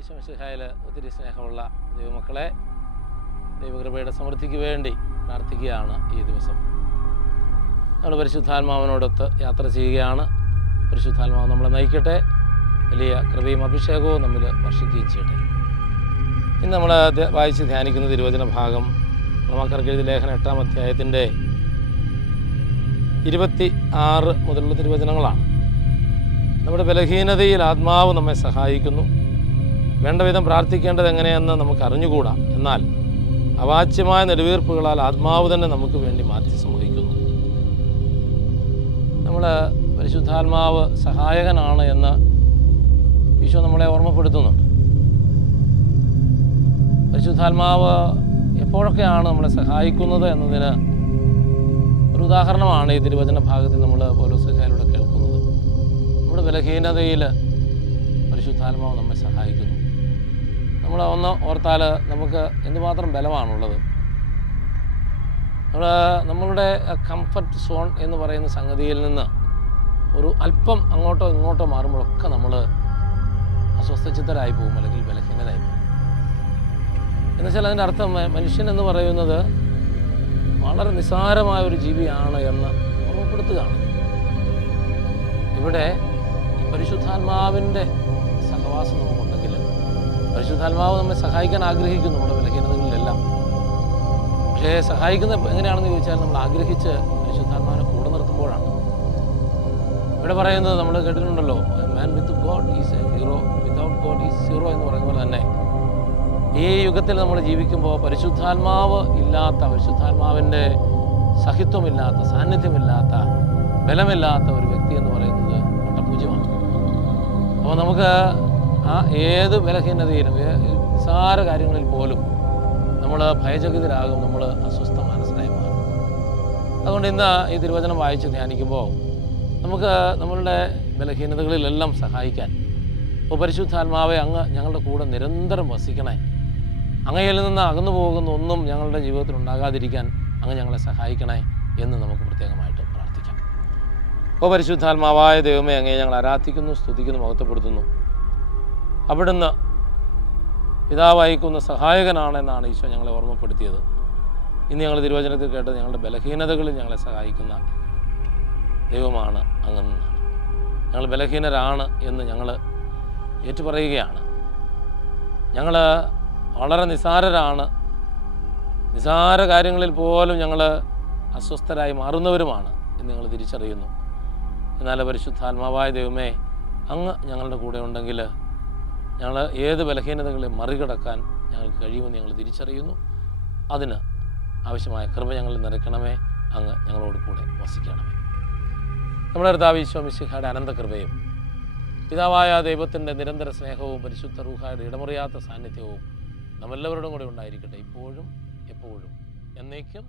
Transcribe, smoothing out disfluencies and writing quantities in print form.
ഈശോമിശിഹായിൽ ഒത്തിരി സ്നേഹമുള്ള ദൈവമക്കളെ, ദൈവകൃപയുടെ സമൃദ്ധിക്ക് വേണ്ടി പ്രാർത്ഥിക്കുകയാണ്. ഈ ദിവസം നമ്മൾ പരിശുദ്ധാത്മാവിനോടൊത്ത് യാത്ര ചെയ്യുകയാണ്. പരിശുദ്ധാത്മാവ് നമ്മളെ നയിക്കട്ടെ, വലിയ കൃപയും അഭിഷേകവും നമ്മിൽ വർഷിക്കുകയും ചെയ്യട്ടെ. ഇന്ന് നമ്മൾ വായിച്ച് ധ്യാനിക്കുന്ന തിരുവചന ഭാഗം റോമാക്കാർക്ക് എഴുതിയ ലേഖനം 8-ാം അധ്യായത്തിൻ്റെ 26 മുതലുള്ള തിരുവചനങ്ങളാണ്. നമ്മുടെ ബലഹീനതയിൽ ആത്മാവ് നമ്മെ സഹായിക്കുന്നു. വേണ്ട വിധം പ്രാർത്ഥിക്കേണ്ടത് എങ്ങനെയെന്ന് നമുക്ക് അറിഞ്ഞുകൂടാ. എന്നാൽ അവാച്യമായ നെടുവീർപ്പുകളാൽ ആത്മാവ് തന്നെ നമുക്ക് വേണ്ടി മാറ്റി സംവഹിക്കുന്നു. നമ്മൾ പരിശുദ്ധാത്മാവ് സഹായകനാണ് എന്ന് ഈശോ നമ്മളെ ഓർമ്മപ്പെടുത്തുന്നുണ്ട്. പരിശുദ്ധാത്മാവ് എപ്പോഴൊക്കെയാണ് നമ്മളെ സഹായിക്കുന്നത് എന്നതിന് ഒരു ഉദാഹരണമാണ് ഈ തിരുവചന ഭാഗത്തിൽ നമ്മൾ പൗലോസ്ലീഹായിലൂടെ കേൾക്കുന്നത്. നമ്മുടെ ബലഹീനതയിൽ പരിശുദ്ധാത്മാവ് നമ്മെ സഹായിക്കുന്നു. നമ്മൾ ഒന്ന് ഓർത്താൽ നമുക്ക് എന്തുമാത്രം ബലമാണുള്ളത്. നമ്മളുടെ കംഫർട്ട് സോൺ എന്ന് പറയുന്ന സംഗതിയിൽ നിന്ന് ഒരു അല്പം അങ്ങോട്ടോ ഇങ്ങോട്ടോ മാറുമ്പോഴൊക്കെ നമ്മൾ അസ്വസ്ഥചിത്തരായി പോകും, അല്ലെങ്കിൽ ബലഹീനരായി പോകും. എന്നുവെച്ചാൽ അതിൻ്റെ അർത്ഥം മനുഷ്യൻ എന്ന് പറയുന്നത് വളരെ നിസ്സാരമായ ഒരു ജീവിയാണ് എന്ന് ഓർമ്മപ്പെടുത്തുകയാണ്. ഇവിടെ ഈ പരിശുദ്ധാത്മാവിൻ്റെ സഹവാസം നമുക്കുണ്ടെങ്കിൽ പരിശുദ്ധാത്മാവ് നമ്മെ സഹായിക്കാൻ ആഗ്രഹിക്കുന്നു നമ്മുടെ ബലഹീനതകളിലെല്ലാം. പക്ഷേ സഹായിക്കുന്നത് എങ്ങനെയാണെന്ന് ചോദിച്ചാൽ നമ്മൾ ആഗ്രഹിച്ച് പരിശുദ്ധാത്മാവിനെ കൂടെ നിർത്തുമ്പോഴാണ്. ഇവിടെ പറയുന്നത് നമ്മൾ കേട്ടിട്ടുണ്ടല്ലോ, man with god is a hero, without god is zero എന്ന് പറയുന്ന പോലെ തന്നെ ഈ യുഗത്തിൽ നമ്മൾ ജീവിക്കുമ്പോൾ പരിശുദ്ധാത്മാവ് ഇല്ലാത്ത, പരിശുദ്ധാത്മാവിൻ്റെ സഹിത്വമില്ലാത്ത, സാന്നിധ്യമില്ലാത്ത, ബലമില്ലാത്ത ഒരു വ്യക്തി എന്ന് പറയുന്നത് വട്ടപൂജ്യമാണ്. അപ്പോൾ നമുക്ക് ആ ഏത് ബലഹീനതയിലും നിസ്സാര കാര്യങ്ങളിൽ പോലും നമ്മൾ ഭയചകിതരാകും, നമ്മൾ അസ്വസ്ഥ മനസ്സിലായി മാറും. അതുകൊണ്ട് ഇന്ന് ഈ തിരുവചനം വായിച്ച് ധ്യാനിക്കുമ്പോൾ നമുക്ക് നമ്മളുടെ ബലഹീനതകളിലെല്ലാം സഹായിക്കാൻ, അപ്പോൾ പരിശുദ്ധാത്മാവെ അങ്ങ് ഞങ്ങളുടെ കൂടെ നിരന്തരം വസിക്കണേ, അങ്ങയിൽ നിന്ന് അകന്നു പോകുന്ന ഒന്നും ഞങ്ങളുടെ ജീവിതത്തിൽ ഉണ്ടാകാതിരിക്കാൻ അങ്ങ് ഞങ്ങളെ സഹായിക്കണേ എന്ന് നമുക്ക് പ്രത്യേകമായിട്ട് പ്രാർത്ഥിക്കാം. അപ്പോൾ പരിശുദ്ധാത്മാവായ ദൈവമേ, അങ്ങയെ ഞങ്ങൾ ആരാധിക്കുന്നു, സ്തുതിക്കുന്നു, മഹത്വപ്പെടുത്തുന്നു. അവിടുന്ന് പിതാവയക്കുന്ന സഹായകനാണെന്നാണ് ഈശോ ഞങ്ങളെ ഓർമ്മപ്പെടുത്തിയത്. ഇന്ന് ഞങ്ങൾ തിരുവചനത്തിൽ കേട്ടത് ഞങ്ങളുടെ ബലഹീനതകളിൽ ഞങ്ങളെ സഹായിക്കുന്ന ദൈവമാണ് അങ്ങെന്നാണ്. ഞങ്ങൾ ബലഹീനരാണ് എന്ന് ഞങ്ങൾ ഏറ്റുപറയുകയാണ്. ഞങ്ങൾ വളരെ നിസ്സാരരാണ്, നിസ്സാര കാര്യങ്ങളിൽ പോലും ഞങ്ങൾ അസ്വസ്ഥരായി മാറുന്നവരുമാണ് എന്ന് ഞങ്ങൾ തിരിച്ചറിയുന്നു. എന്നാൽ പരിശുദ്ധാത്മാവായ ദൈവമേ, അങ്ങ് ഞങ്ങളുടെ കൂടെ ഉണ്ടെങ്കിൽ ഞങ്ങൾ ഏത് ബലഹീനതകളെ മറികടക്കാൻ ഞങ്ങൾക്ക് കഴിയുമെന്ന് ഞങ്ങൾ തിരിച്ചറിയുന്നു. അതിന് ആവശ്യമായ കൃപ ഞങ്ങളിൽ നിറയ്ക്കണമേ, അങ്ങ് ഞങ്ങളോട് കൂടെ വസിക്കണമേ. നമ്മുടെ കർത്താവ് ഈശോ മിശിഹായുടെ അനന്തകൃപയും പിതാവായ ദൈവത്തിൻ്റെ നിരന്തര സ്നേഹവും പരിശുദ്ധ റൂഹായുടെ ഇടമുറിയാത്ത സാന്നിധ്യവും നമ്മെല്ലാവരോടും കൂടെ ഉണ്ടായിരിക്കട്ടെ, ഇപ്പോഴും എപ്പോഴും എന്നേക്കും.